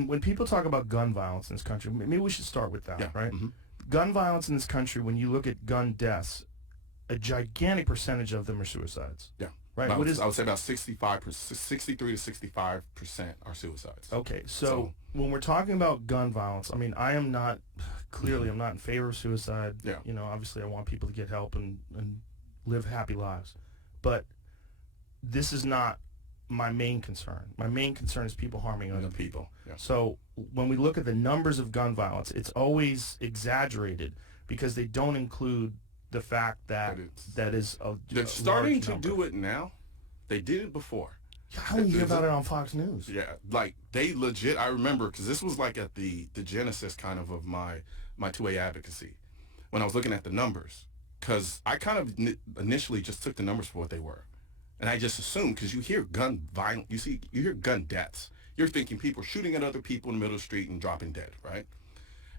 when people talk about gun violence in this country, maybe we should start with that, Yeah. right? Mm-hmm. Gun violence in this country, when you look at gun deaths, a gigantic percentage of them are suicides. Yeah. Right. I would say about 63 to 65% are suicides. Okay. So when we're talking about gun violence, I mean, I'm not in favor of suicide. Yeah. You know, obviously I want people to get help and live happy lives. But this is not my main concern. My main concern is people harming other people. Yeah. So when we look at the numbers of gun violence, it's always exaggerated because they don't include the fact that they're starting to do it now. They did it before. How do you hear about it on Fox News? Yeah, like they legit. I remember because this was like at the genesis kind of my 2A advocacy when I was looking at the numbers, because I kind of initially just took the numbers for what they were, and I just assumed, because you hear gun violence, you hear gun deaths, you're thinking people shooting at other people in the middle of the street and dropping dead, right?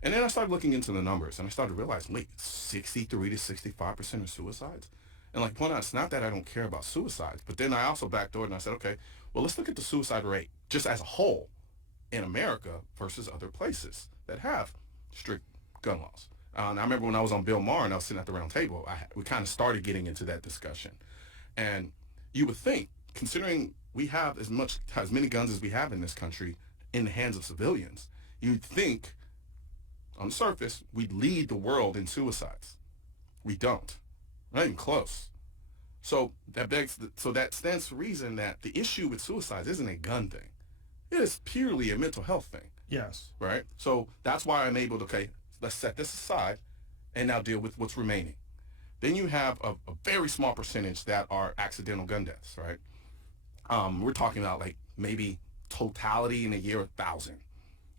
And then I started looking into the numbers, and I started realizing, wait, 63 to 65% of suicides? And like point out, it's not that I don't care about suicides, but then I also backdoored and I said, okay, well, let's look at the suicide rate just as a whole in America versus other places that have strict gun laws. And I remember when I was on Bill Maher and I was sitting at the round table, we kind of started getting into that discussion. And you would think, considering we have as many guns as we have in this country in the hands of civilians, you'd think, on the surface, we lead the world in suicides. We don't. Not even close. So that stands to reason that the issue with suicides isn't a gun thing. It is purely a mental health thing. Yes. Right? So that's why I'm able to, okay, let's set this aside and now deal with what's remaining. Then you have a very small percentage that are accidental gun deaths, right? We're talking about like maybe totality in a year, 1,000.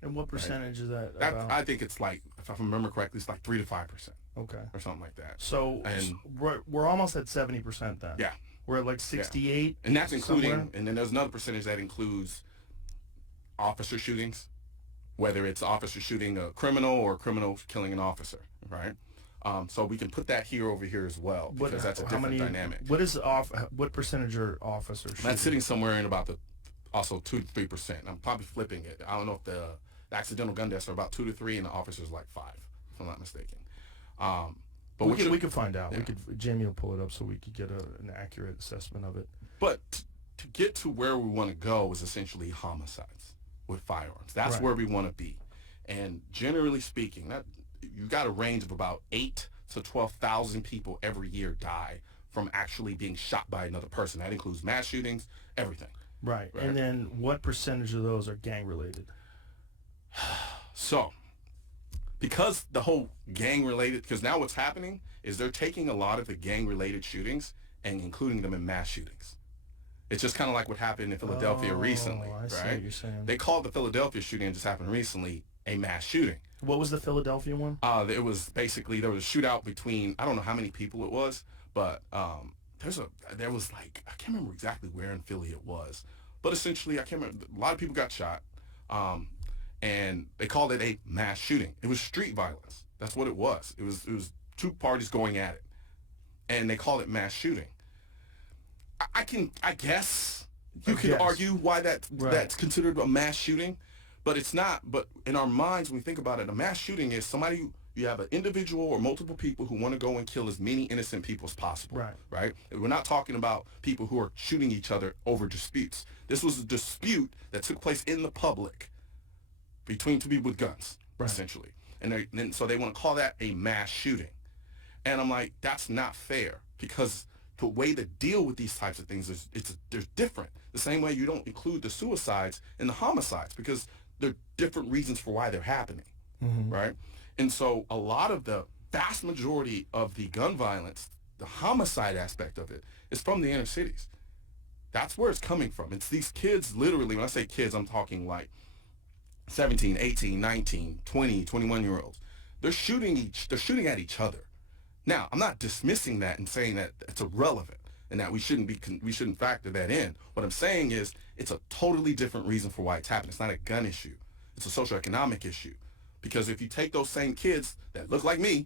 And what percentage is that? I think it's like, if I remember correctly, it's like 3 to 5%. Okay. Or something like that. So we're almost at 70% then. Yeah. We're at like 68. Yeah. And that's including, somewhere. And then there's another percentage that includes officer shootings, whether it's officer shooting a criminal or a criminal killing an officer, right? So we can put that over here as well, because that's a different dynamic. What percentage are officers shooting? That's sitting somewhere in about also 2 to 3%. I'm probably flipping it. I don't know if the accidental gun deaths are about 2 to 3 and the officers like 5, if I'm not mistaken. But we could find out. Yeah. Jamie will pull it up so we could get an accurate assessment of it. But to get to where we want to go is essentially homicides with firearms. That's where we want to be. And generally speaking, you got a range of about 8 to 12,000 people every year die from actually being shot by another person. That includes mass shootings, everything. Right. And then what percentage of those are gang related? So, because the whole gang-related, because now what's happening is they're taking a lot of the gang-related shootings and including them in mass shootings. It's just kind of like what happened in Philadelphia recently, I right? see what you're saying. They called the Philadelphia shooting that just happened recently a mass shooting. What was the Philadelphia one? It was basically, there was a shootout between, I don't know how many people it was, but there was like, I can't remember exactly where in Philly it was, but essentially, I can't remember, a lot of people got shot. And they called it a mass shooting. It was street violence. That's what it was. It was two parties going at it, and they called it mass shooting. I guess you could argue why that's considered a mass shooting, but it's not. But in our minds, when we think about it, a mass shooting is somebody, you have an individual or multiple people who want to go and kill as many innocent people as possible. Right. We're not talking about people who are shooting each other over disputes. This was a dispute that took place in the public between two people with guns, essentially. And so they want to call that a mass shooting. And I'm like, that's not fair, because the way to deal with these types of things they're different. The same way you don't include the suicides and the homicides, because there are different reasons for why they're happening, right? And so a lot of the vast majority of the gun violence, the homicide aspect of it, is from the inner cities. That's where it's coming from. It's these kids, literally, when I say kids, I'm talking like 17, 18, 19, 20, 21-year-olds. They're shooting at each other. Now, I'm not dismissing that and saying that it's irrelevant and that we shouldn't factor that in. What I'm saying is it's a totally different reason for why it's happening. It's not a gun issue. It's a socioeconomic issue. Because if you take those same kids that look like me,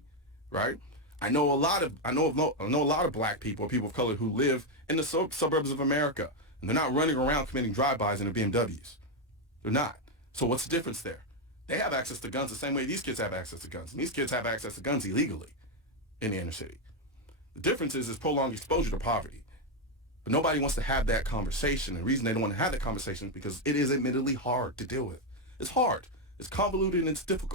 right? I know a lot of black people or people of color who live in the suburbs of America, and they're not running around committing drive-bys in their BMWs. They're not. So what's the difference there? They have access to guns the same way these kids have access to guns. And these kids have access to guns illegally in the inner city. The difference is prolonged exposure to poverty. But nobody wants to have that conversation. The reason they don't want to have that conversation is because it is admittedly hard to deal with. It's hard. It's convoluted and it's difficult.